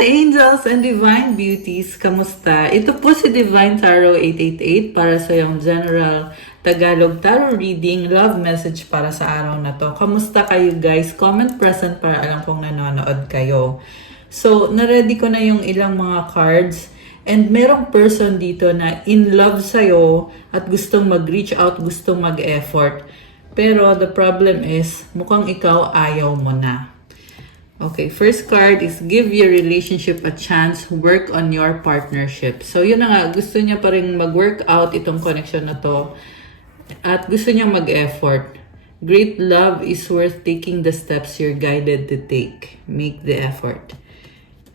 Angels and Divine Beauties! Kamusta? Ito po si Divine Tarot 888 para sa yung General Tagalog Tarot Reading Love Message para sa araw na to. Kamusta kayo guys? Comment present para alam kong nanonood kayo. So, na-ready ko na yung ilang mga cards and merong person dito na in love sa'yo at gustong mag-reach out, gustong mag-effort. Pero the problem is, mukhang ikaw ayaw mo na. Okay, first card is give your relationship a chance, work on your partnership. So yun na nga, gusto niya pa rin mag-work out itong connection na to at gusto niya mag-effort. Great love is worth taking the steps you're guided to take. Make the effort.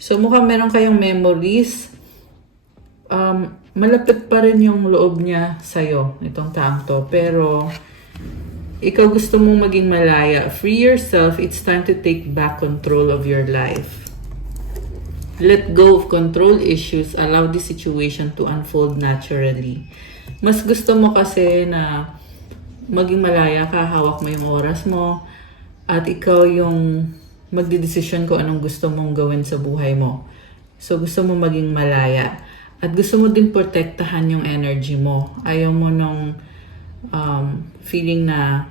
So mukhang meron kayong memories. Malapit pa rin yung loob niya sa'yo, itong taong to. Pero ikaw gusto mong maging malaya. Free yourself. It's time to take back control of your life. Let go of control issues. Allow the situation to unfold naturally. Mas gusto mo kasi na maging malaya ka, hawak mo yung oras mo, at ikaw yung magdidesisyon kung anong gusto mong gawin sa buhay mo. So gusto mo maging malaya. At gusto mo din protektahan yung energy mo. Ayaw mo nung feeling na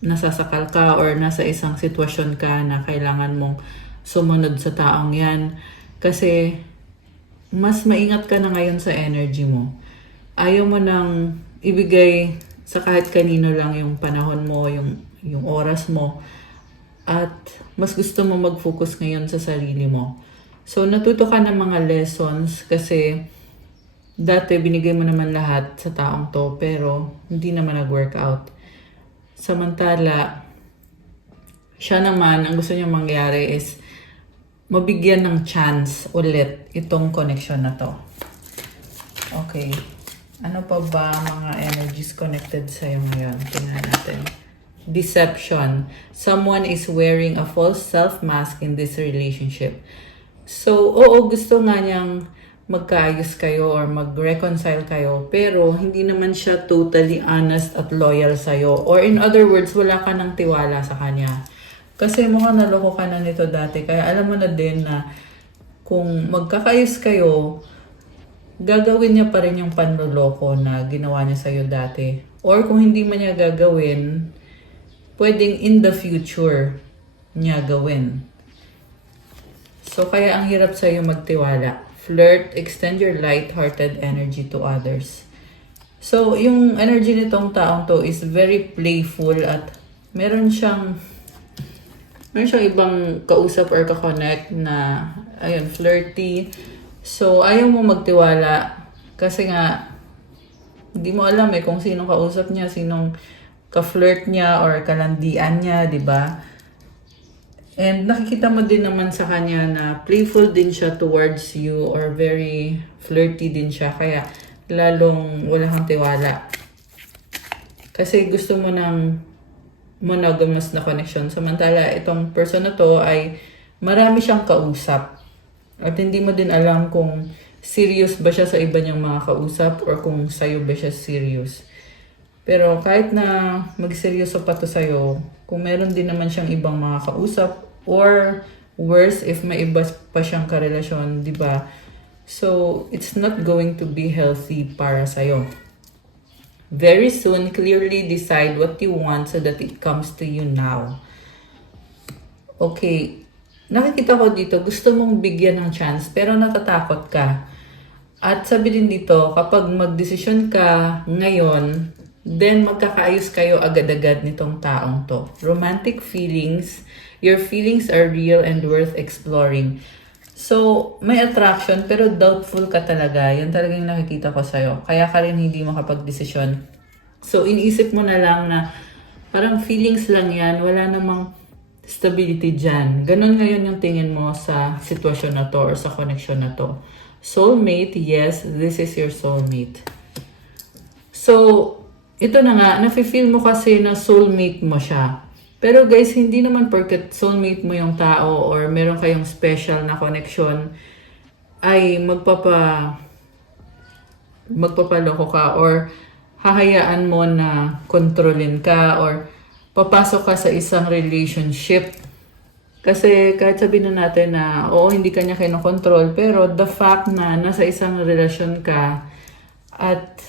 nasasakal ka or nasa isang sitwasyon ka na kailangan mong sumunod sa taong yan. Kasi mas maingat ka na ngayon sa energy mo. Ayaw mo nang ibigay sa kahit kanino lang yung panahon mo, yung oras mo. At mas gusto mo mag-focus ngayon sa sarili mo. So natuto ka ng mga lessons kasi dati binigay mo naman lahat sa taong to pero hindi naman nag-workout. Samantala, siya naman, ang gusto niya mangyari is mabigyan ng chance ulit itong connection na to. Okay. Ano pa ba mga energies connected sa'yo ngayon? Tingnan natin. Deception. Someone is wearing a false self-mask in this relationship. So, oo, gusto nga niyang magkaayos kayo or mag-reconcile kayo, pero hindi naman siya totally honest at loyal sa'yo. Or in other words, wala ka ng tiwala sa kanya. Kasi mukhang naloko ka na nito dati. Kaya alam mo na din na kung magkakaayos kayo, gagawin niya pa rin yung panloloko na ginawa niya sa'yo dati. Or kung hindi man niya gagawin, pwedeng in the future niya gawin. So kaya ang hirap sa'yo magtiwala. Flirt, extend your light-hearted energy to others. So, yung energy nitong taong to is very playful at meron siyang ibang kausap or ka-connect na, ayun, flirty. So, ayaw mo magtiwala kasi nga, hindi mo alam kung sinong kausap niya, sinong ka-flirt niya or kalandian niya, di ba? And nakikita mo din naman sa kanya na playful din siya towards you or very flirty din siya. Kaya lalong wala kang tiwala. Kasi gusto mo ng monogamous na connection. Samantala, itong person na to ay marami siyang kausap. At hindi mo din alam kung serious ba siya sa iba niyang mga kausap or kung sa'yo ba siya serious. Pero kahit na magseryoso pa to sa'yo, kung meron din naman siyang ibang mga kausap, or worse, if may iba pa siyang karelasyon, di ba? So, it's not going to be healthy para sa'yo. Very soon, clearly decide what you want so that it comes to you now. Okay, nakikita ko dito, gusto mong bigyan ng chance, pero natatakot ka. At sabi din dito, kapag magdesisyon ka ngayon, then magkakaayos kayo agad-agad nitong taong to. Romantic feelings. Your feelings are real and worth exploring. So, may attraction pero doubtful ka talaga. Yan talagang nakikita ko sa'yo. Kaya ka rin hindi makapag-desisyon. So, iniisip mo na lang na parang feelings lang yan. Wala namang stability dyan. Ganon ngayon yung tingin mo sa sitwasyon na to or sa connection na to. Soulmate, yes, this is your soulmate. So, ito na nga, nafe-feel mo kasi na soulmate mo siya. Pero guys, hindi naman porket soulmate mo yung tao or meron kayong special na connection ay magpapaloko ka or hahayaan mo na kontrolin ka or papasok ka sa isang relationship Kasi kahit sabihin na natin na, oo, hindi kanya kinokontrol, pero the fact na nasa isang relasyon ka at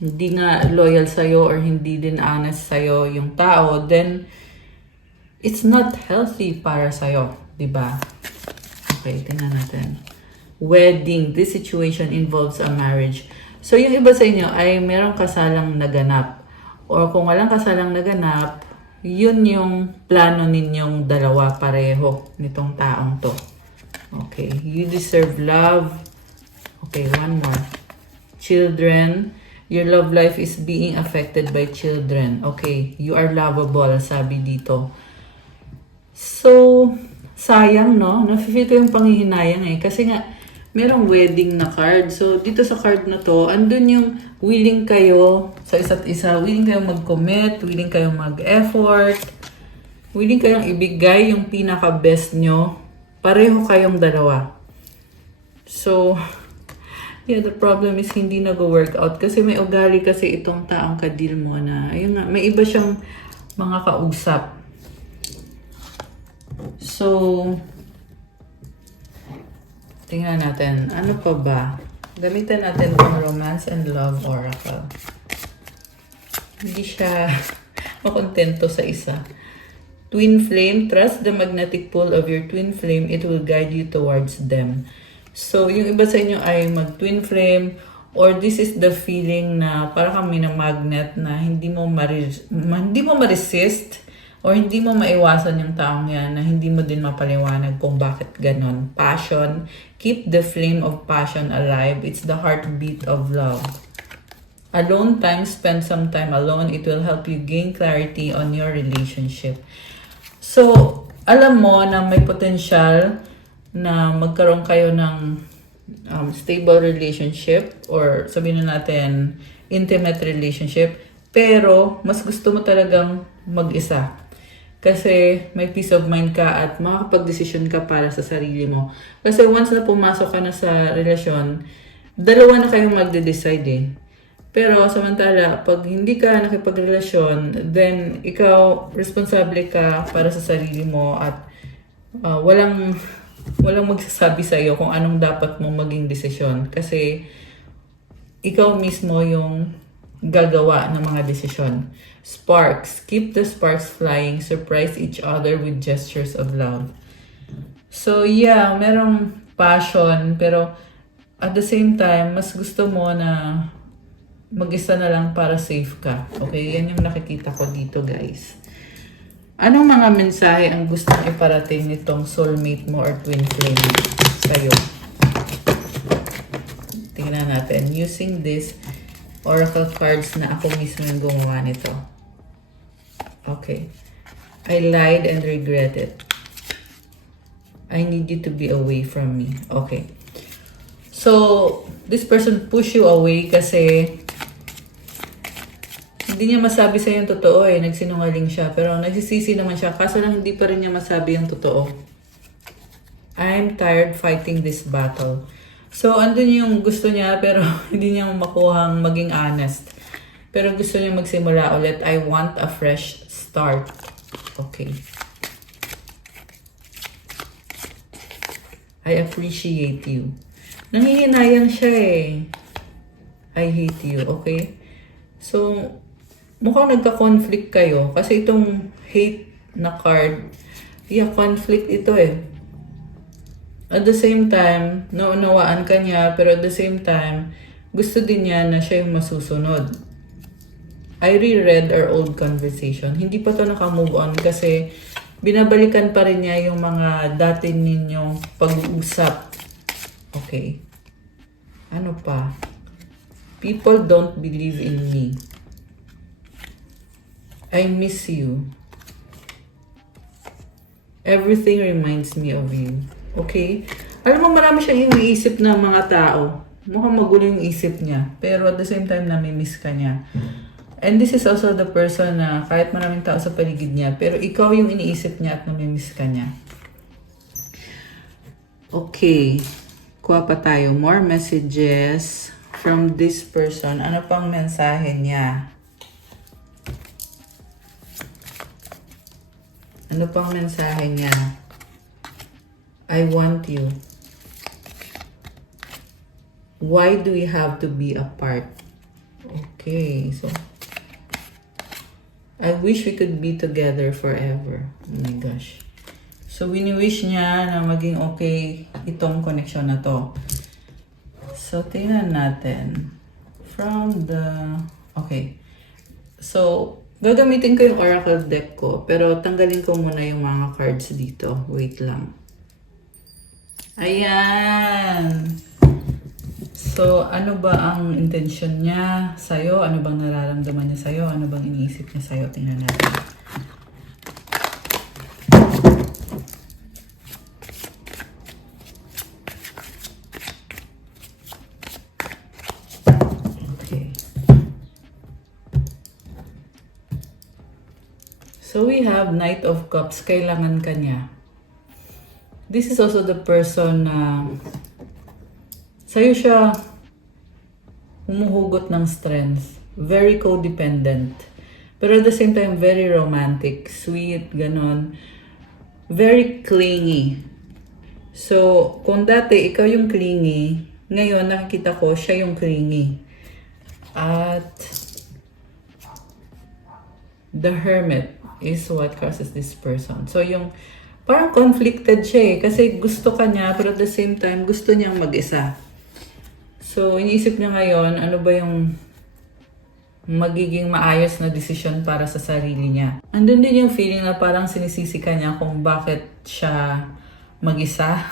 hindi nga loyal sa'yo or hindi din honest sa'yo yung tao, then it's not healthy para sa'yo, di ba? Okay, tingnan natin. Wedding. This situation involves a marriage. So, yung iba sa inyo ay merong kasalang naganap. Or kung walang kasalang naganap, yun yung plano ninyong dalawa pareho nitong taong to. Okay, you deserve love. Okay, one more. Children. Your love life is being affected by children. Okay, you are lovable, sabi dito. So, sayang, no? Nafe-feel ko yung panghihinayang eh. Kasi nga, merong wedding na card. So, dito sa card na to, andun yung willing kayo sa isa't isa. Willing kayong mag-commit, willing kayong mag-effort, willing kayong ibigay yung pinaka-best nyo. Pareho kayong dalawa. So, yeah, the problem is hindi nag-work out. Kasi may ugali kasi itong taong kadil mo na, ayun nga, may iba siyang mga kausap. So, tingnan natin. Ano pa ba? Gamitan natin ang Romance and Love Oracle. Hindi siya makontento sa isa. Twin Flame. Trust the magnetic pull of your twin flame. It will guide you towards them. So, yung iba sa inyo ay mag-twin flame or this is the feeling na parang kami na magnet na hindi mo ma-resist or hindi mo maiwasan yung taong yan na hindi mo din mapaliwanag kung bakit ganon. Passion. Keep the flame of passion alive. It's the heartbeat of love. Alone time. Spend some time alone. It will help you gain clarity on your relationship. So, alam mo na may potential na magkaroon kayo ng stable relationship or sabihin na natin intimate relationship. Pero, mas gusto mo talagang mag-isa. Kasi may peace of mind ka at makakapag-desisyon ka para sa sarili mo. Kasi once na pumasok ka na sa relasyon, dalawa na kayong magde-decide eh. Pero samantala, pag hindi ka nakipagrelasyon, then ikaw, responsable ka para sa sarili mo at walang magsasabi sa iyo kung anong dapat mong maging desisyon. Kasi ikaw mismo yung gagawa ng mga desisyon. Sparks. Keep the sparks flying. Surprise each other with gestures of love. So, yeah, merong passion. Pero, at the same time, mas gusto mo na mag-isa na lang para safe ka. Okay? Yan yung nakikita ko dito, guys. Anong mga mensahe ang gustong iparating nitong soulmate mo or twin flame sa'yo? Tingnan natin. Using this oracle cards na ako mismo yung gumawa nito. Okay. I lied and regret it. I need you to be away from me. Okay. So, this person push you away kasi hindi niya masabi sa'yo yung totoo eh. Nagsinungaling siya. Pero nagsisisi naman siya. Kaso lang hindi pa rin niya masabi yung totoo. I'm tired fighting this battle. So, andun yung gusto niya pero hindi niya makuhang maging honest. Pero gusto niya magsimula ulit. I want a fresh start. Okay. I appreciate you. Nangihinayang siya eh. I hate you. Okay? So, mukhang nagka-conflict kayo. Kasi itong hate na card, yeah, conflict ito eh. At the same time, naunawaan ka niya, pero at the same time, gusto din niya na siya yung masusunod. I reread our old conversation. Hindi pa to naka-move on kasi binabalikan pa rin niya yung mga dati ninyong pag-uusap. Okay. Ano pa? People don't believe in me. I miss you. Everything reminds me of you. Okay? Alam mo, marami siyang iniisip ng mga tao. Mukhang magulo yung isip niya. Pero at the same time, nami-miss ka niya. And this is also the person na kahit maraming tao sa paligid niya, pero ikaw yung iniisip niya at nami-miss ka niya. Okay. Kuha pa tayo. More messages from this person. Ano pang mensahe niya? Ang Ano pang mensahe niya? I want you. Why do we have to be apart? Okay, so I wish we could be together forever. Oh my gosh. So, wini-wish niya na maging okay itong connection na to. So, tingnan natin. Okay. So, gagamitin ko yung Oracle deck ko. Pero, tanggalin ko muna yung mga cards dito. Wait lang. Ayan! So, ano ba ang intention niya sa'yo? Ano bang nararamdaman niya sa'yo? Ano bang iniisip niya sa'yo? Tingnan natin. Okay. So, we have Knight of Cups. Kailangan ka niya. This is also the person na sa'yo siya humuhugot ng strength. Very codependent. Pero at the same time, very romantic, sweet, ganon. Very clingy. So, kung dati ikaw yung clingy, ngayon nakikita ko siya yung clingy. At the Hermit is what crosses this person. So, yung parang conflicted siya eh. Kasi gusto ka niya, pero at the same time, gusto niyang mag-isa. So, iniisip niya ngayon, ano ba yung magiging maayos na desisyon para sa sarili niya. Andun din yung feeling na parang sinisisi ka niya kung bakit siya mag-isa.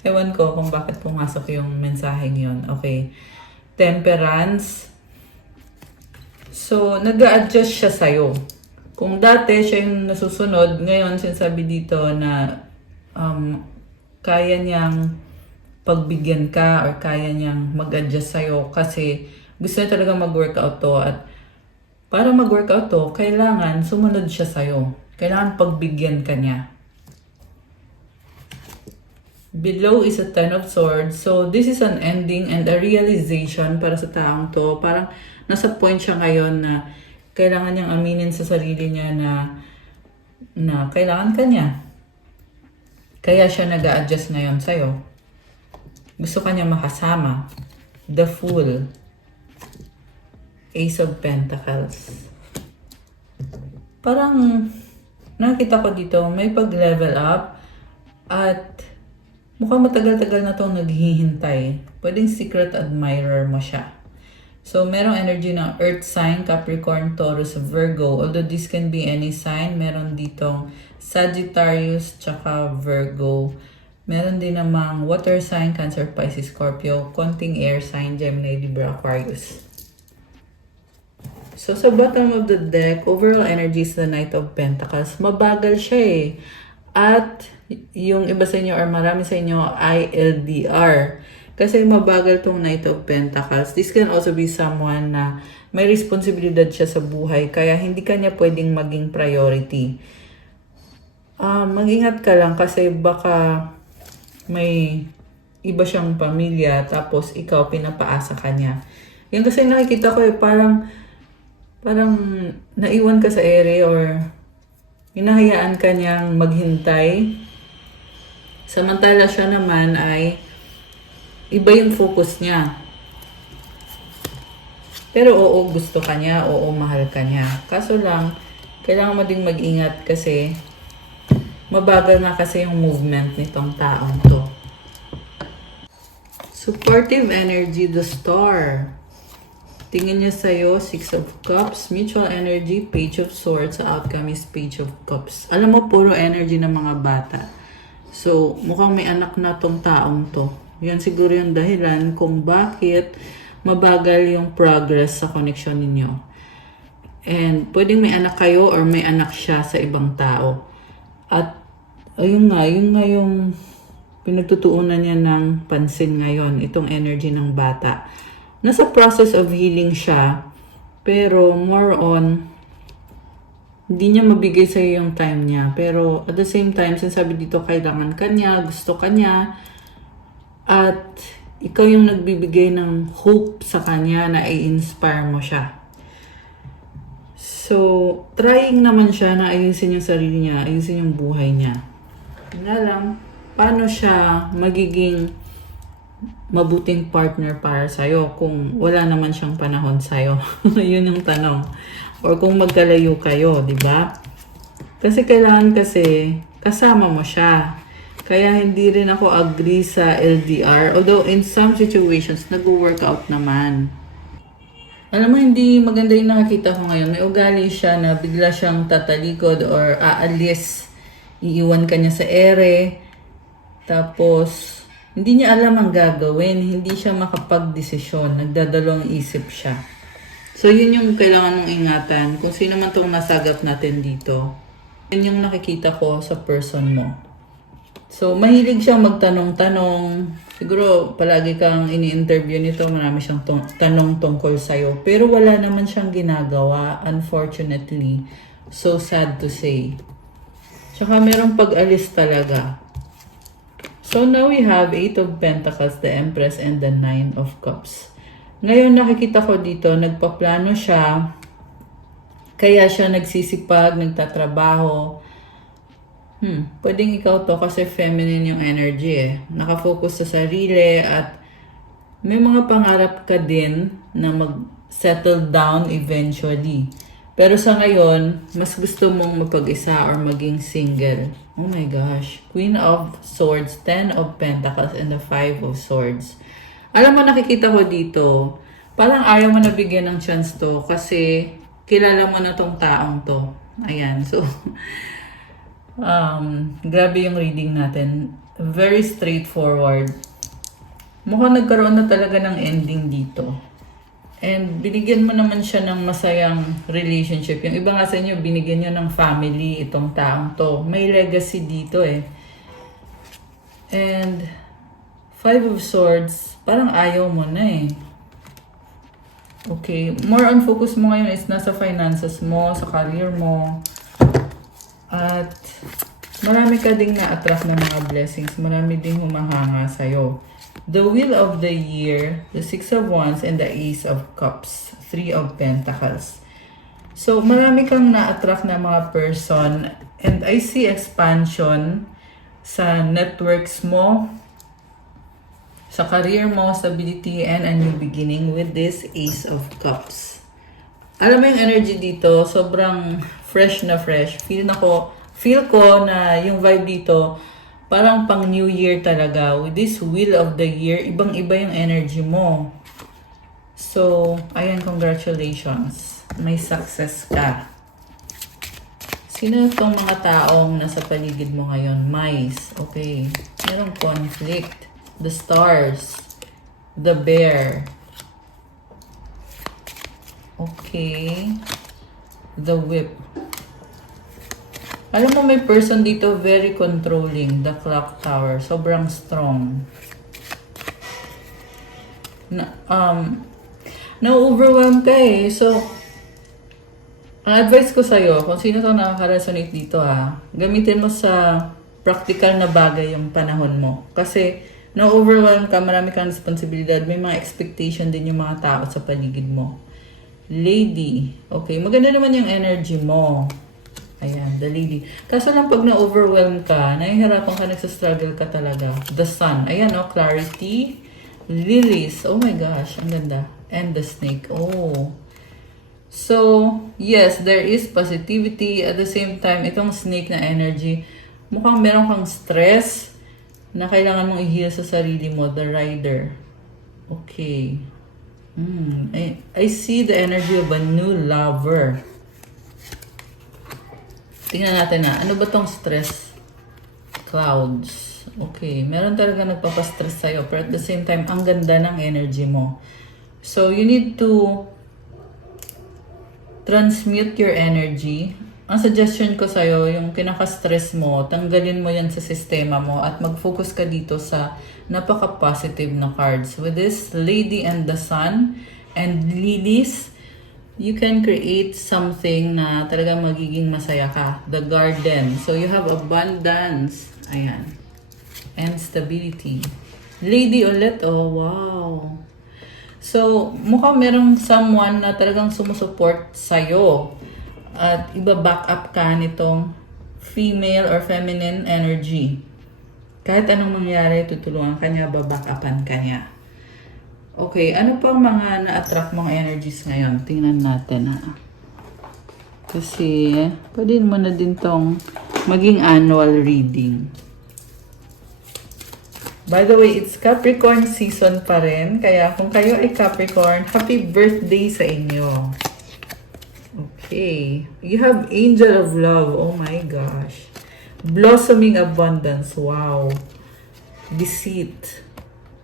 Ewan ko kung bakit pumasok yung mensaheng yun. Okay. Temperance. So, nag-a-adjust siya sa'yo. Kung dati siya yung nasusunod, ngayon sinasabi dito na kaya niyang pagbigyan ka or kaya niyang mag-adjust sa'yo kasi gusto niya talaga mag-workout to at para mag-workout to, kailangan sumunod siya sa'yo. Kailangan pagbigyan ka niya. Below is a Ten of Swords. So, this is an ending and a realization para sa taong to. Parang nasa point siya ngayon na kailangan niyang aminin sa sarili niya na kailangan ka niya. Kaya siya nag-a-adjust ngayon sa'yo. Gusto ka niya makasama. The Fool. Ace of Pentacles. Parang nakita ko dito, may pag-level up at mukhang matagal-tagal na itong naghihintay. Pwedeng secret admirer mo siya. So, merong energy ng Earth sign, Capricorn, Taurus, Virgo. Although this can be any sign, meron ditong Sagittarius, tsaka Virgo. Meron din namang water sign, Cancer, Pisces, Scorpio, konting air sign, Gemini, Libra, Aquarius. So, sa bottom of the deck, overall energy is the Knight of Pentacles. Mabagal siya eh. At yung iba sa inyo or marami sa inyo, ILDR. Kasi mabagal tong Knight of Pentacles. This can also be someone na may responsibilidad siya sa buhay, kaya hindi kanya pwedeng maging priority. Mag-ingat ka lang kasi baka may iba siyang pamilya tapos ikaw pinapaasa ka niya. Yung kasi nakikita ko eh, parang naiwan ka sa ere or hinahayaan ka niyang maghintay. Samantala siya naman ay iba yung focus niya. Pero oo, gusto ka niya, oo, mahal ka niya. Kaso lang, kailangan mo ding mag-ingat kasi mabagal na kasi yung movement nitong taong to. Supportive energy, the Star. Tingin niya sa'yo, Six of Cups, mutual energy, Page of Swords, sa outcome is Page of Cups. Alam mo, puro energy ng mga bata. So, mukhang may anak na tong taong to. Yan siguro yung dahilan kung bakit mabagal yung progress sa connection ninyo. And pwedeng may anak kayo or may anak siya sa ibang tao. At ayun nga yung pinagtutuunan niya ng pansin ngayon, itong energy ng bata. Nasa process of healing siya, pero more on, hindi niya mabigay sa'yo yung time niya. Pero at the same time, sinasabi dito, kailangan ka niya, gusto ka niya, at ikaw yung nagbibigay ng hope sa kanya na i-inspire mo siya. So, trying naman siya na ayusin yung sarili niya, ayusin yung buhay niya. Yun nga lang, paano siya magiging mabuting partner para sa'yo kung wala naman siyang panahon sa'yo? Yun yung tanong. Or kung magkalayo kayo, di ba? Kasi kailangan kasi kasama mo siya. Kaya hindi rin ako agree sa LDR. Although in some situations, nag-workout naman. Alam mo, hindi maganda yung nakakita ko ngayon. May ugali siya na bigla siyang tatalikod or aalis. Iiwan ka niya sa ere. Tapos, hindi niya alam ang gagawin. Hindi siya makapag-desisyon. Nagdadalawang isip siya. So, yun yung kailangan mong ingatan. Kung sino man itong nasagap natin dito. Yun yung nakikita ko sa person mo. So, mahilig siyang magtanong-tanong. Siguro, palagi kang ini-interview nito. Marami siyang tanong tungkol sa'yo. Pero wala naman siyang ginagawa, unfortunately. So sad to say. Tsaka merong pag-alis talaga. So, now we have 8 of Pentacles, the Empress, and the 9 of Cups. Ngayon, nakikita ko dito, nagpaplano siya. Kaya siya nagsisipag, nagtatrabaho. Pwedeng ikaw to kasi feminine yung energy eh. Nakafocus sa sarili at may mga pangarap ka din na mag-settle down eventually. Pero sa ngayon, mas gusto mong mapag-isa or maging single. Oh my gosh. Queen of Swords, 10 of Pentacles, and the 5 of Swords. Alam mo, nakikita ko dito, parang ayaw mo na bigyan ng chance to kasi kilala mo na tong taong to. Ayan, so grabe yung reading natin. Very straightforward. Mukhang nagkaroon na talaga ng ending dito. And binigyan mo naman siya ng masayang relationship. Yung iba nga sa inyo, binigyan nyo ng family itong taong to. May legacy dito eh. And 5 of Swords, parang ayaw mo na eh. Okay, more on focus mo ngayon is nasa finances mo, sa career mo. At marami ka ding na-attract ng mga blessings. Marami ding humahanga sa'yo. The Wheel of the Year, the 6 of Wands, and the Ace of Cups, 3 of Pentacles. So, marami kang na-attract na mga person. And I see expansion sa networks mo, sa career mo, stability, and a new beginning with this Ace of Cups. Alam mo yung energy dito, sobrang fresh na fresh. Feel ko na yung vibe dito, parang pang New Year talaga. With this Wheel of the Year, ibang-iba yung energy mo. So, ayan, congratulations. May success ka. Sino itong mga taong nasa paligid mo ngayon? Mice. Okay. Merong conflict. The Stars. The Bear. Okay. The Whip. Alam mo, may person dito very controlling. The Clock Tower. Sobrang strong. Na-overwhelm ka eh. So, ang advice ko sa'yo, kung sino to nakaka-resonate dito gamitin mo sa practical na bagay yung panahon mo. Kasi, na-overwhelm ka, marami kang responsibilidad, may mga expectation din yung mga tao sa paligid mo. Lady. Okay, maganda naman yung energy mo. Ayan, the Lady. Kaso lang pag na-overwhelm ka, nahihirapan ka, nagsastruggle ka talaga. The Sun. Ayan, clarity. Lilies. Oh my gosh, ang ganda. And the Snake. Oh. So, yes, there is positivity. At the same time, itong Snake na energy, mukhang meron kang stress na kailangan mong i-heal sa sarili mo. The Rider. Okay. I see the energy of a new lover. Tingnan natin ano ba tong stress? Clouds. Okay, meron talaga nagpapastress sa'yo, pero at the same time, ang ganda ng energy mo. So, you need to transmute your energy. Ang suggestion ko sa'yo, yung kinaka-stress mo, tanggalin mo yan sa sistema mo at mag-focus ka dito sa napaka-positive na cards. With this Lady and the Sun and Lilies, you can create something na talagang magiging masaya ka. The Garden. So, you have abundance. Ayan. And stability. Lady ulit. Oh, wow. So, mukhang merong someone na talagang sumusuport sa'yo. At iba-back up ka nitong female or feminine energy. Kahit anong mangyari, tutulungan ka niya, baback upan ka niya. Okay, ano pang mga na-attract mong energies ngayon? Tingnan natin ha. Kasi, pwede mo na din tong maging annual reading. By the way, it's Capricorn season pa rin. Kaya kung kayo ay Capricorn, happy birthday sa inyo. Okay. You have Angel of Love. Oh my gosh. Blossoming abundance. Wow. Deceit.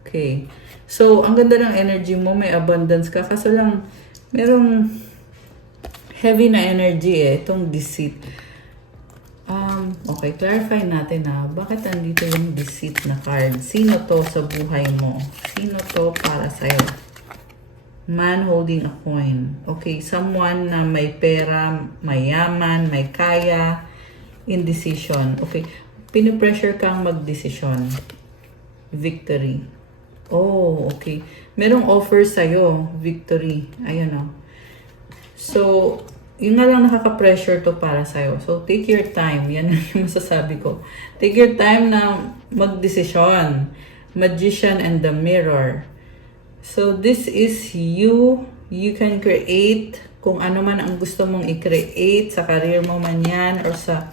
Okay. So, ang ganda ng energy mo. May abundance ka. Kaso lang, merong heavy na energy itong deceit. Okay, clarify natin bakit andito yung deceit na card? Sino to sa buhay mo? Sino to para sa'yo? Man holding a coin. Okay, someone na may pera, mayaman, may kaya, indecision. Okay, pinipressure kang magdesisyon. Victory. Oh, okay. Merong offer sa'yo, victory. Ayun o. So, yun nga lang nakaka-pressure to para sa'yo. So, take your time. Yan yung masasabi ko. Take your time na magdesisyon. Magician and the Mirror. So, this is you. You can create kung ano man ang gusto mong i-create sa career mo man yan or sa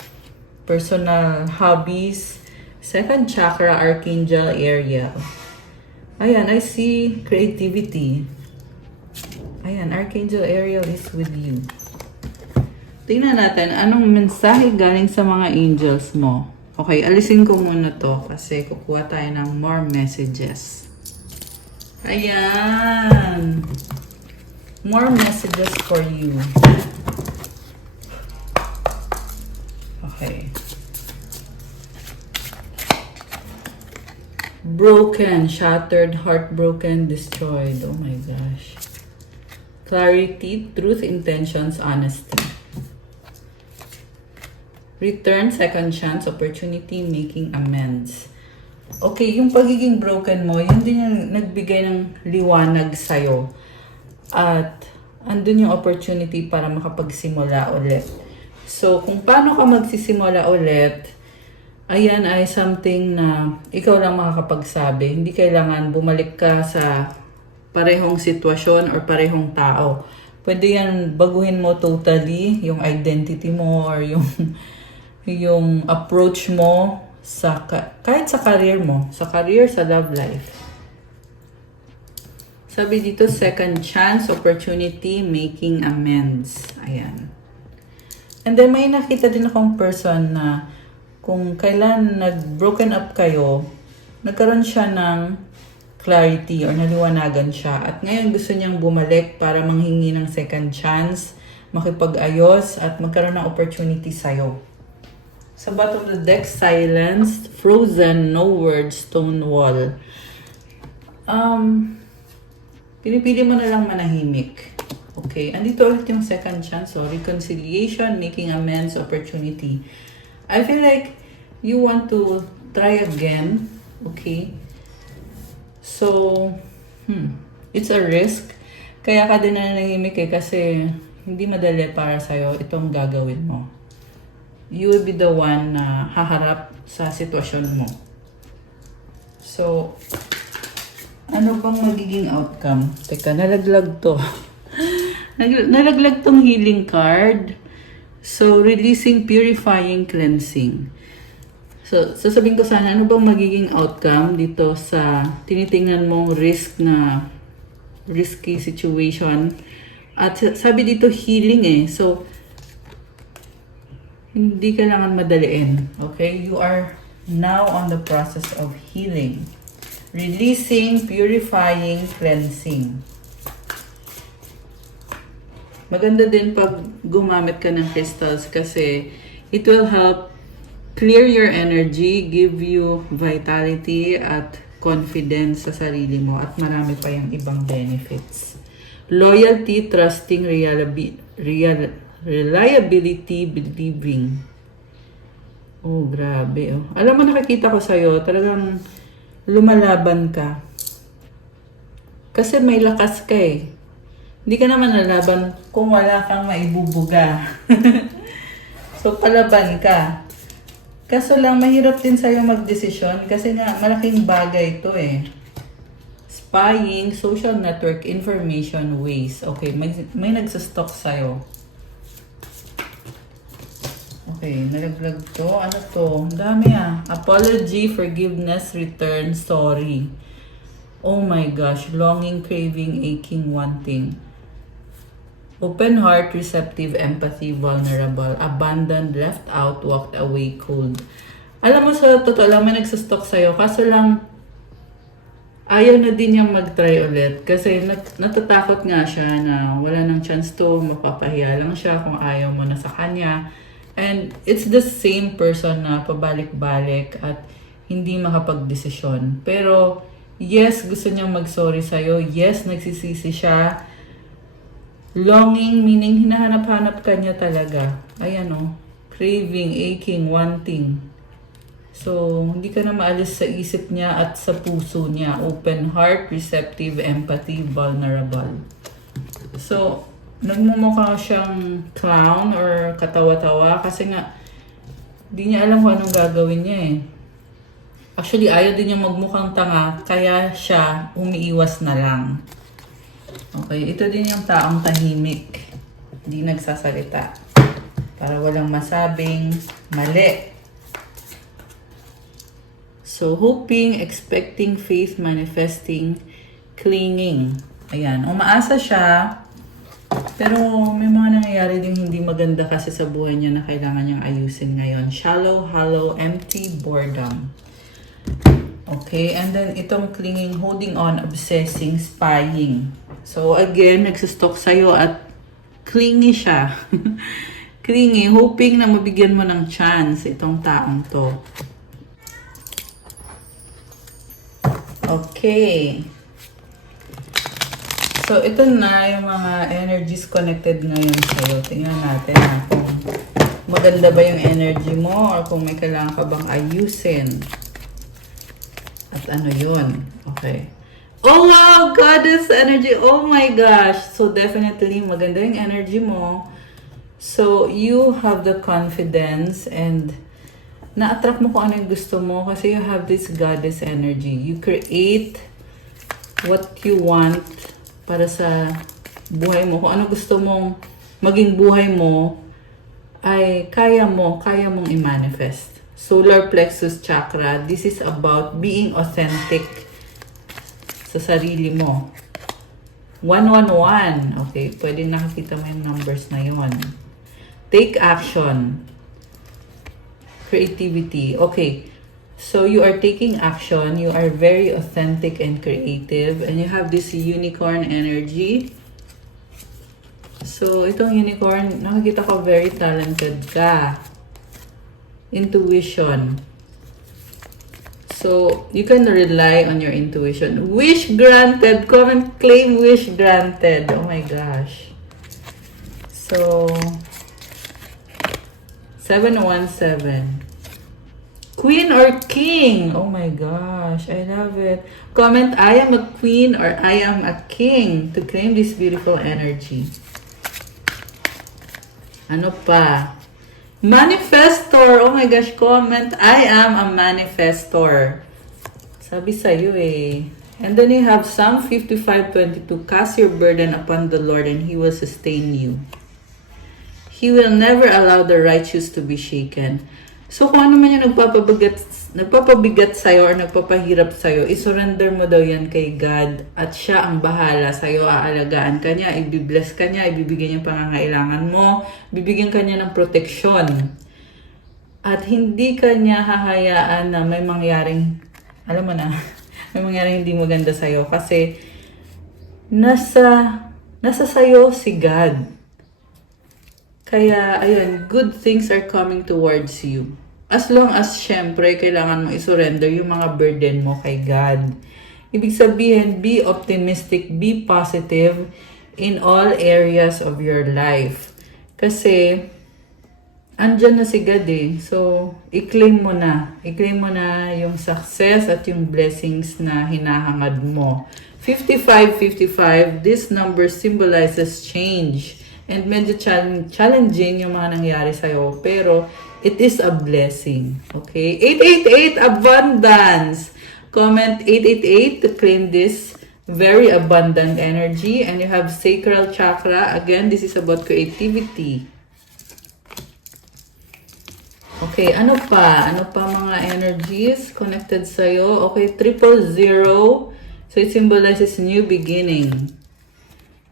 personal hobbies. Second chakra, Archangel Ariel. Ayan, I see creativity. Ayan, Archangel Ariel is with you. Tingnan natin, anong mensahe galing sa mga angels mo? Okay, alisin ko muna to kasi kukuha tayo ng more messages. Ayan. More messages for you. Okay. Broken, shattered, heartbroken, destroyed. Oh my gosh. Clarity, truth, intentions, honesty. Return, second chance, opportunity, making amends. Okay, yung pagiging broken mo, yun din yung nagbigay ng liwanag sa'yo. At andun yung opportunity para makapagsimula ulit. So, kung paano ka magsisimula ulit, ayan ay something na ikaw lang makakapagsabi. Hindi kailangan bumalik ka sa parehong sitwasyon or parehong tao. Pwede yan baguhin mo totally yung identity mo or yung approach mo sa kahit sa career mo, sa career, sa love life. Sabi dito, second chance, opportunity, making amends. Ayan. And then may nakita din akong person na kung kailan nag-broken up kayo, nagkaroon siya ng clarity or naliwanagan siya. At ngayon gusto niyang bumalik para manghingi ng second chance, makipag-ayos at magkaroon ng opportunity sa'yo. Sa bottom of the deck, silenced, frozen, no words, stone wall. Pinipili mo na lang manahimik. Okay, andito ulit yung second chance. So, reconciliation, making amends, opportunity. I feel like you want to try again. Okay? So, it's a risk. Kaya ka din nanahimik kasi hindi madali para sa'yo itong gagawin mo. You will be the one na haharap sa sitwasyon mo. So, ano bang magiging outcome? Teka, nalaglag to. Nalaglag tong healing card. So, releasing, purifying, cleansing. So, sasabihin ko sana, ano bang magiging outcome dito sa tinitingnan mong risky situation. At sabi dito, healing So, hindi kailangan madaliin. Okay? You are now on the process of healing. Releasing, purifying, cleansing. Maganda din pag gumamit ka ng crystals kasi it will help clear your energy, give you vitality at confidence sa sarili mo at marami pa yung ibang benefits. Loyalty, trusting, reliability, believing. Oh, grabe. Oh. Alam mo, nakikita ko sa'yo, talagang lumalaban ka. Kasi may lakas ka Hindi ka naman lalaban kung wala kang maibubuga. So, palaban ka. Kaso lang, mahirap din sa'yo magdesisyon kasi nga, malaking bagay ito eh. Spying, social network, information, ways. Okay, may nagsastock sa'yo. Okay, nalaglag to. Ano to? Ang dami ah. Apology, forgiveness, return, sorry. Oh my gosh. Longing, craving, aching, wanting. Open heart, receptive, empathy, vulnerable, abandoned, left out, walked away, cold. Alam mo, sa totoo lang, may nagsastock sa'yo. Kaso lang, ayaw na din niyang mag-try ulit. Kasi natatakot nga siya na wala nang chance to, mapapahiya lang siya kung ayaw mo na sa kanya. And it's the same person na pabalik-balik at hindi makapag-desisyon. Pero, yes, gusto niyang mag-sorry sa'yo. Yes, nagsisisi siya. Longing, meaning hinahanap-hanap ka niya talaga. Ayan o. Craving, aching, wanting. So, hindi ka na maalis sa isip niya at sa puso niya. Open heart, receptive, empathy, vulnerable. So, nagmumukha siyang clown or katawa-tawa kasi nga, di niya alam kung anong gagawin niya eh. Actually, ayaw din niya magmukhang tanga, kaya siya umiiwas na lang. Okay, ito din yung taong tahimik. Di nagsasalita. Para walang masabing mali. So, hoping, expecting, faith, manifesting, clinging. Ayan, umaasa siya. Pero may mga nangyayari din hindi maganda kasi sa buhay niya na kailangan niyang ayusin ngayon. Shallow, hollow, empty, boredom. Okay, and then itong clinging, holding on, obsessing, spying. So again, nagsustalk sa'yo at clingy siya. Clingy, hoping na mabigyan mo ng chance itong taong to. Okay. So ito na yung mga energies connected ngayon sa'yo. Tingnan natin ha, kung maganda ba yung energy mo or kung may kailangan ka bang ayusin. At ano yun? Okay. Oh wow! Goddess energy! Oh my gosh! So definitely maganda yung energy mo. So you have the confidence and na-attract mo kung ano yung gusto mo kasi you have this goddess energy. You create what you want para sa buhay mo. Kung ano gusto mong maging buhay mo ay kaya mong i-manifest. Solar plexus chakra, this is about being authentic sa sarili mo. 111. Okay, pwede nakikita mo yung numbers na yun. Take action. Creativity. Okay, so you are taking action. You are very authentic and creative. And you have this unicorn energy. So, itong unicorn, nakikita ko very talented ka. Intuition. So, you can rely on your intuition. Wish granted. Comment, claim, wish granted. Oh my gosh. So, 717. Queen or king? Oh my gosh. I love it. Comment, I am a queen or I am a king to claim this beautiful energy. Ano pa? Manifestor. Oh my gosh, comment. I am a manifestor. Sabi sa'yo eh. And then you have Psalm 55:22. Cast your burden upon the Lord and He will sustain you. He will never allow the righteous to be shaken. So kung ano man yung nagpapabigat sa'yo or nagpapahirap sa'yo, isurrender mo daw yan kay God at siya ang bahala sa'yo, aalagaan ka niya, ibibless ka niya, ibibigyan niya pangangailangan mo, bibigyan ka niya ng proteksyon. At hindi ka niya hahayaan na may mangyaring, alam mo na, may mangyaring hindi maganda sa'yo kasi nasa sa'yo si God. Kaya, ayun, good things are coming towards you. As long as, syempre, kailangan mo isurrender yung mga burden mo kay God. Ibig sabihin, be optimistic, be positive in all areas of your life. Kasi, andyan na si God eh. So, i-claim mo na. I-claim mo na yung success at yung blessings na hinahangad mo. 55-55, this number symbolizes change. And medyo challenging yung mga nangyari sa'yo. Pero, it is a blessing. Okay? 888, abundance. Comment 888 to claim this very abundant energy. And you have sacral chakra. Again, this is about creativity. Okay, ano pa? Ano pa mga energies connected sa'yo? Okay, 000. So it symbolizes new beginning.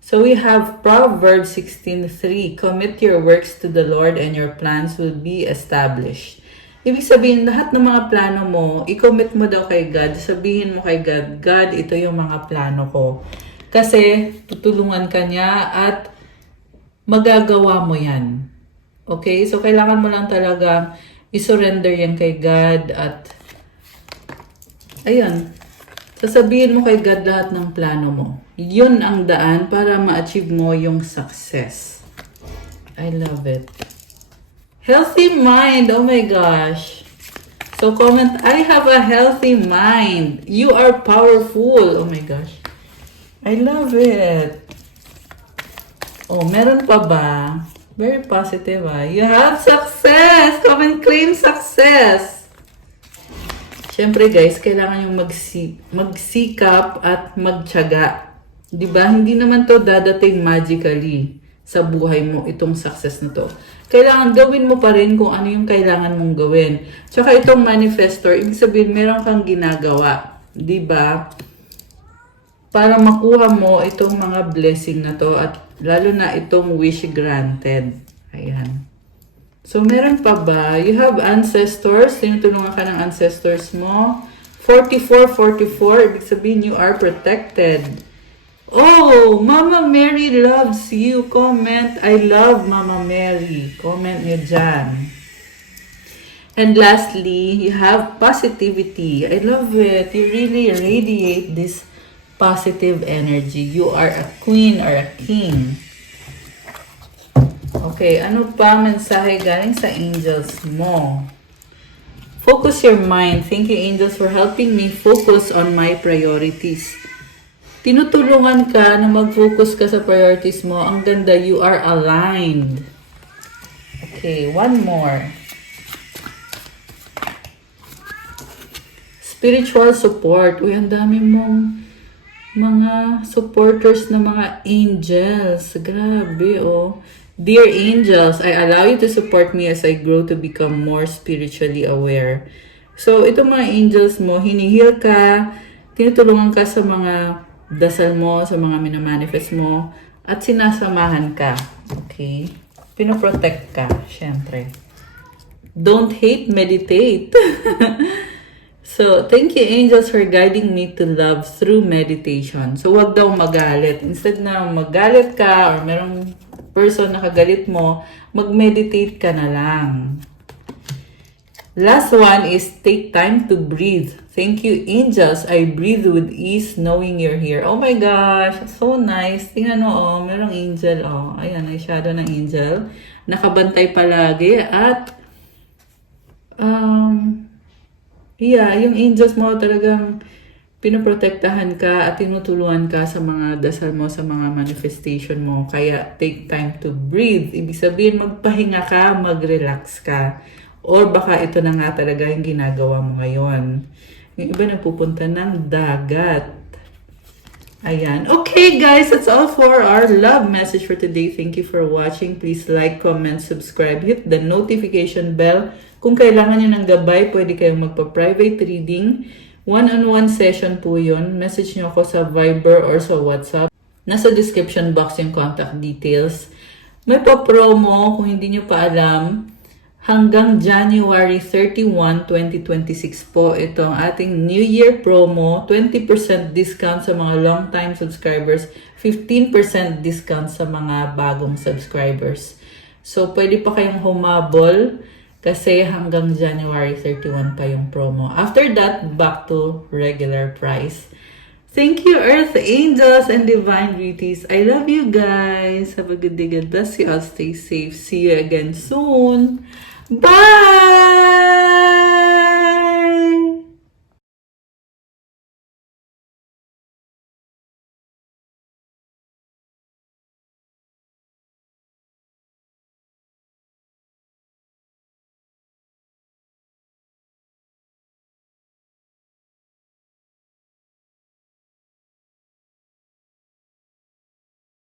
So we have Proverbs 16:3. Commit your works to the Lord and your plans will be established. Ibig sabihin, lahat ng mga plano mo, i-commit mo daw kay God. Sabihin mo kay God, God, ito yung mga plano ko. Kasi tutulungan ka niya at magagawa mo yan. Okay? So, kailangan mo lang talaga i-surrender yan kay God at ayun, sasabihin mo kay God lahat ng plano mo. Yun ang daan para ma-achieve mo yung success. I love it. Healthy mind. Oh my gosh. So, comment, I have a healthy mind. You are powerful. Oh my gosh. I love it. Oh, meron pa ba? Very positive, ah. You have success! Come and claim success! Siyempre, guys, kailangan yung magsikap at magtiyaga. Diba? Hindi naman to dadating magically sa buhay mo, itong success na to. Kailangan gawin mo pa rin kung ano yung kailangan mong gawin. Tsaka itong manifestor, ibig sabihin, meron kang ginagawa. Diba? Para makuha mo itong mga blessing na to at lalo na itong wish granted. Ayan. So, meron pa ba? You have ancestors. Tinutulungan ka ng ancestors mo. 44-44. Ibig sabihin, you are protected. Oh, Mama Mary loves you. Comment, I love Mama Mary. Comment nyo dyan. And lastly, you have positivity. I love it. You really radiate this positive energy. You are a queen or a king. Okay, ano pa mensahe galing sa angels mo? Focus your mind. Thank you, angels, for helping me focus on my priorities. Tinutulungan ka na mag-focus ka sa priorities mo. Ang ganda, you are aligned. Okay, one more. Spiritual support. Uy, ang dami mong mga supporters na mga angels. Grabe, oh. Dear angels, I allow you to support me as I grow to become more spiritually aware. So, itong mga angels mo, hinihil ka, tinutulungan ka sa mga dasal mo, sa mga minamanifest mo, at sinasamahan ka. Okay? Pinoprotect ka, syempre. Don't hate, meditate. So, thank you, angels, for guiding me to love through meditation. So, wag daw magalit. Instead na magalit ka or merong person na kagalit mo, mag-meditate ka na lang. Last one is take time to breathe. Thank you, angels. I breathe with ease knowing you're here. Oh my gosh, so nice. Tingnan mo, oh, merong angel. Oh, ayan, ay shadow ng angel. Nakabantay palagi at yeah, yung angels mo talagang pinoprotektahan ka at tinutulungan ka sa mga dasal mo, sa mga manifestation mo. Kaya take time to breathe. Ibig sabihin, magpahinga ka, mag-relax ka. Or baka ito na nga talaga yung ginagawa mo ngayon. Yung iba napupunta ng dagat. Ayan. Okay, guys, that's all for our love message for today. Thank you for watching. Please like, comment, subscribe, hit the notification bell. Kung kailangan nyo ng gabay, pwede kayong magpa-private reading. One-on-one session po yun. Message nyo ako sa Viber or sa WhatsApp. Nasa description box yung contact details. May pa-promo, kung hindi nyo pa alam, hanggang January 31, 2026 po. Ito ang ating New Year promo. 20% discount sa mga long-time subscribers. 15% discount sa mga bagong subscribers. So, pwede pa kayong humabol kasi hanggang January 31 pa yung promo. After that, back to regular price. Thank you, Earth Angels and Divine Beauties. I love you guys. Have a good day. God bless you all. Stay safe. See you again soon. Bye!